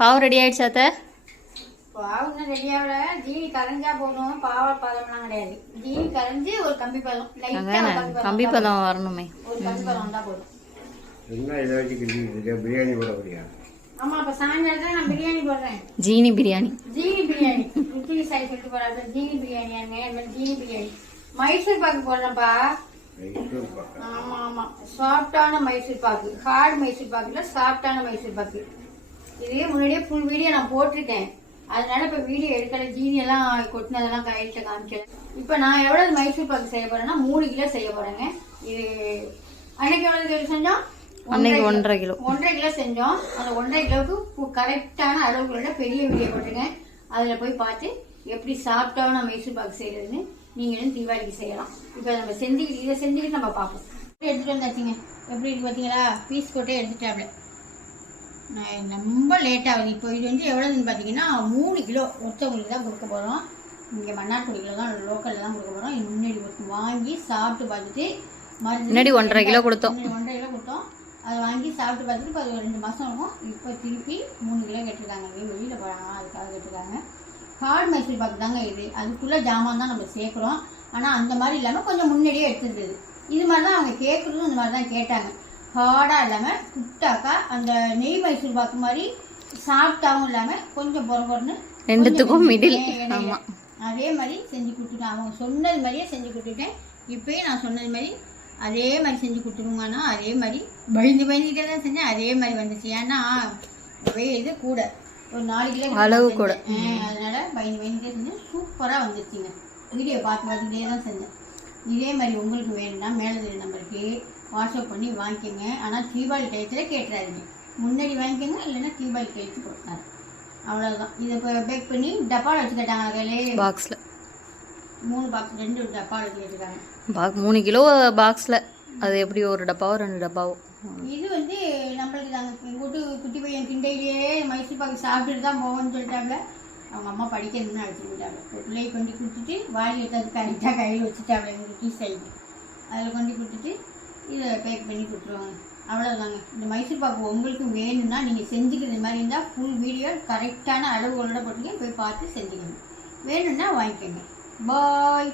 பாவு ரெடி ஆயிடுச்சா அத்தை? பாவு இன்னும் ரெடி ஆகல. ஜீனி கரைஞ்சா போதும். பாவ பதம்லாம் கிடையாது. ஜீனி கரைஞ்சி ஒரு கம்பி பதம், கம்பி பதம் வரணுமே. ஒரு கம்பி பதம் வந்தா போதும். என்ன இதை வச்சு பிரியாணி போட முடியா? ஆமா, இப்ப சாயங்காலத்துல நான் பிரியாணி போடுறேன். ஜீனி பிரியாணி. ஜீனி பிரியாணி இட்லி சைஸ் எடுத்து போறாங்க. ஜீனி பிரியாணி, ஜீனி பிரியாணி. மைசூர் பாக்கு போடுறேன்ப்பா. ஆமா ஆமா, சாஃப்டான மைசூர் பாக்கு. ஹார்ட் மைசூர் பாக்கு இல்ல, சாஃப்டான மைசூர் பாக்கு. இதே முன்னாடியே ஃபுல் வீடியோ நான் போட்டிருக்கேன். அதனால இப்ப வீடியோ எடுக்கல. ஜீனி எல்லாம் கொட்டினதெல்லாம் கையிட்ட காமிக்கல. இப்ப நான் எவ்வளவு மைசூர் பாக்கு செய்ய போறேன்னா 3 கிலோ செய்ய போறேங்க. இது அன்னைக்கு எவ்வளவு கிலோ செஞ்சோம்? 1.5 கிலோ. 1.5 கிலோ செஞ்சோம். அந்த 1.5 கிலோவுக்கு கரெக்டான அளவுகளோட பெரிய வீடியோ போட்டிருக்கேன். அதுல போய் பார்த்து எப்படி சாஃப்டான மைசூர் பாக்கு செய்யறதுன்னு நீங்களும் தீபாவளிக்கு செய்யலாம். இப்ப நம்ம செஞ்சுக்கிட்டு நம்ம பார்ப்போம். எடுத்துட்டு வந்தாச்சுங்க. எப்படி இருக்கு பாத்தீங்களா? பீஸ் போட்டே எடுத்துட்டாப்ல. ரொம்ப லேட் ஆகுது. இப்போ இது வந்து எவ்வளோன்னு பார்த்தீங்கன்னா 3 கிலோ ஒருத்தவங்களுக்கு தான் கொடுக்க போகிறோம். இங்கே மன்னார்குடியில் தான், லோக்கலில் தான் கொடுக்க போகிறோம். முன்னாடி வாங்கி சாப்பிட்டு பார்த்துட்டு முன்னாடி 1.5 கிலோ கொடுத்தோம். 1.5 கிலோ கொடுத்தோம். அதை வாங்கி சாப்பிட்டு பார்த்துட்டு இப்போ அது 2 மாதம் இருக்கும். இப்போ திருப்பி 3 கிலோ கேட்டிருக்காங்க. வெளியில் போகிறாங்க, அதுக்காக கேட்டிருக்காங்க. ஹார்ட் மைசூர் பாக்கு தாங்க இது. அதுக்குள்ளே ஜாமான் தான் நம்ம சேர்க்குறோம். ஆனால் அந்த மாதிரி இல்லாமல் கொஞ்சம் முன்னாடியே எடுத்துருந்தது. இது மாதிரி தான் அவங்க கேட்குறதும் இந்த மாதிரி தான் கேட்டாங்க. ஹார்டாக இல்லாமல் குட்டாக்கா அந்த நெய் மைசூர் பாக்கு மாதிரி சாப்பிட்டாவும் இல்லாமல் கொஞ்சம் பொறன்னு ரெண்டுத்துக்கும் மிடில். அதே மாதிரி செஞ்சு கொடுத்துட்டேன். அவங்க சொன்னது மாதிரியே செஞ்சு கொடுத்துட்டேன். இப்போயும் நான் சொன்னது மாதிரி அதே மாதிரி செஞ்சு கொடுத்துருவாங்கன்னா அதே மாதிரி பயந்துகிட்டே தான் செஞ்சேன். அதே மாதிரி வந்துச்சு. ஏன்னா இது கூட ஒரு 4 கிலோ அளவு கூட, அதனால பயந்துகிட்டே செஞ்சேன். சூப்பராக வந்துருச்சுங்க. வீடியோ பார்த்துக்கிட்டே தான் செஞ்சேன். இதே மாதிரி உங்களுக்கு வேணும்னா மேலே நம்பருக்கு வாட்ஸ்அப் பண்ணி வாங்கிக்கோங்க. ஆனால் தீபாவளி டயத்தில் கேட்டுறாருங்க. முன்னாடி வாங்கிக்கோங்க, இல்லைன்னா தீபாவளி டயத்து கொடுத்தாரு. அவ்வளோதான். இதை இப்போ பேக் பண்ணி டப்பாவில் வச்சு கேட்டாங்க. கையிலே பாக்ஸில் 3 பாக்ஸ் 2 டப்பாவில் வச்சு கேட்டுருக்காங்க. 3 கிலோ பாக்ஸில் அது எப்படி ஒரு டப்பாவோ 2 டப்பாவோ. இது வந்து நம்மளுக்கு நாங்கள் குட்டி பையன் கிண்டையிலேயே மைசூர் பாக்கு சாப்பிட்டுட்டு தான் போவோம்னு சொல்லிட்டாங்க. அவங்க அம்மா படிக்கணும்னு அழைச்சிக்கிட்டாங்க. பிள்ளையை கொண்டு கொடுத்துட்டு வாயில் எடுத்து கரெக்டாக கையில் வச்சுட்டாங்க. எங்களுக்கு டீ சைடு அதில் கொண்டு கொடுத்துட்டு இதை பேக் பண்ணி கொடுத்துருவாங்க. அவ்வளோதாங்க. இந்த மைசூர் பாக்கு உங்களுக்கு வேணும்னா நீங்கள் செஞ்சுக்கிறது மாதிரி இருந்தால் ஃபுல் வீடியோ கரெக்டான அளவுகளோட போட்டுங்க. போய் பார்த்து செஞ்சுக்கணும். வேணும்னா வாங்கிக்கோங்க. பாய்.